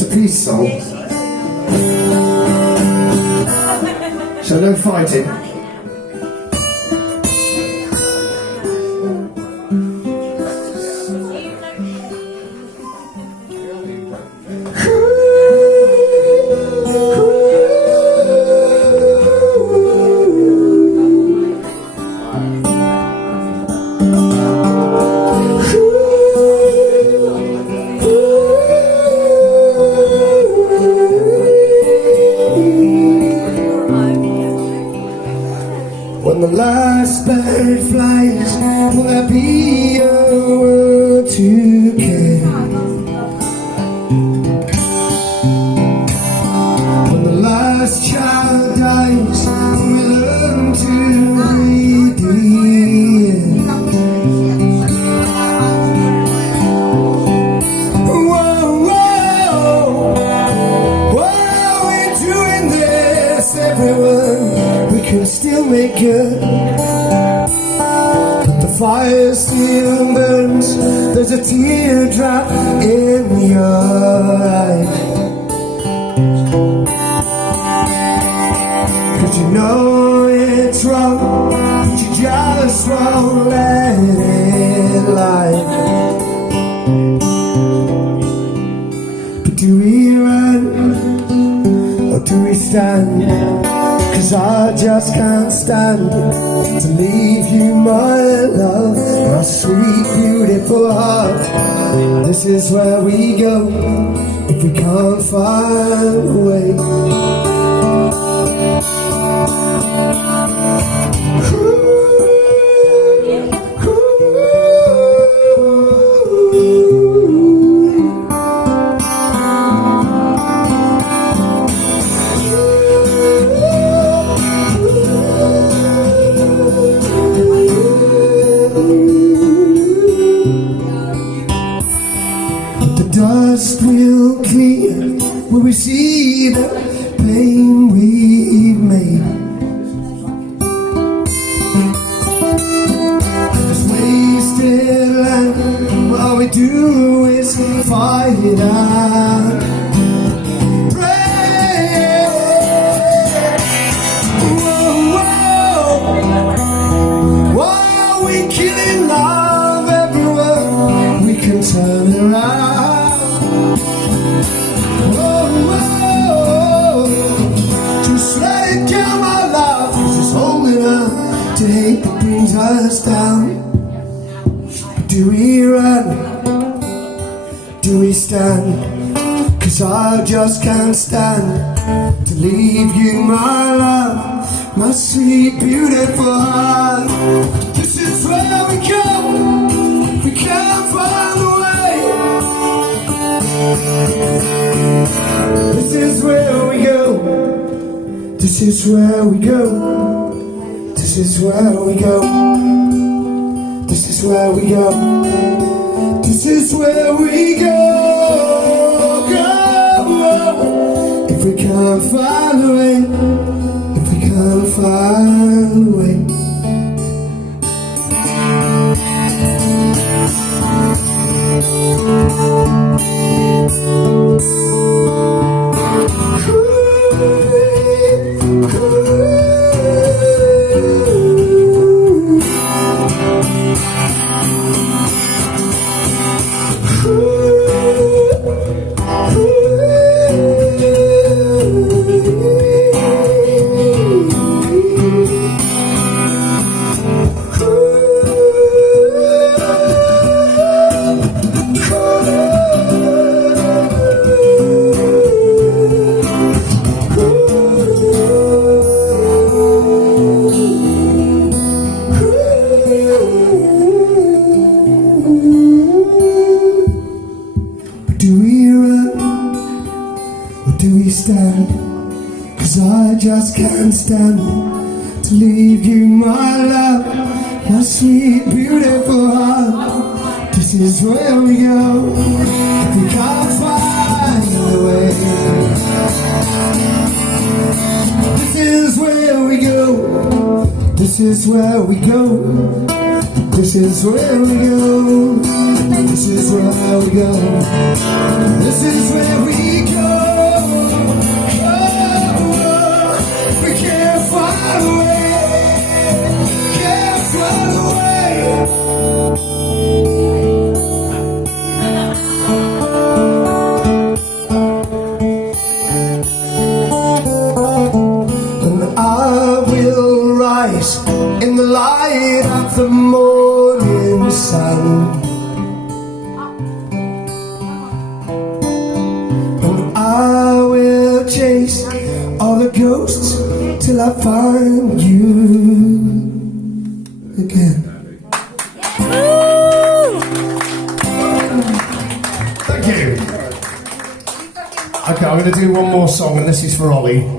It's a peace song, so no fighting. When the last bird flies, will there be a world to care? When the last child dies, we learn to breathe the air. Whoa, whoa, while we're doing this, everyone, we can still make it. The fire still burns, there's a teardrop in your eye. 'Cause you know it's wrong, but you just won't let it lie. But do we run, or do we stand? 'Cause I just can't stand to leave you, my love, my sweet, beautiful heart. This is where we go if we can't find a way. Dust will clear when we see the pain we've made. This wasted land, all we do is fight it out. Pray. Whoa, whoa. Why are we killing love everywhere? We can turn it around. To hate that brings us down. Do we run? Do we stand? 'Cause I just can't stand to leave you, my love, my sweet, beautiful heart. This is where we go, we can't find a way. This is where we go, this is where we go. This is where we go. This is where we go. This is where we go. Go. If we can't find a way, if we can't find a way. Do we run or do we stand? 'Cause I just can't stand to leave you, my love, my sweet, beautiful heart. This is where we go if we can't find a way. This is where we go. This is where we go. This is where we go. This is where we go. This is where we go. in the light of the morning sun. And I will chase all the ghosts till I find you again. Thank you. Okay, I'm going to do one more song, and this is for Ollie.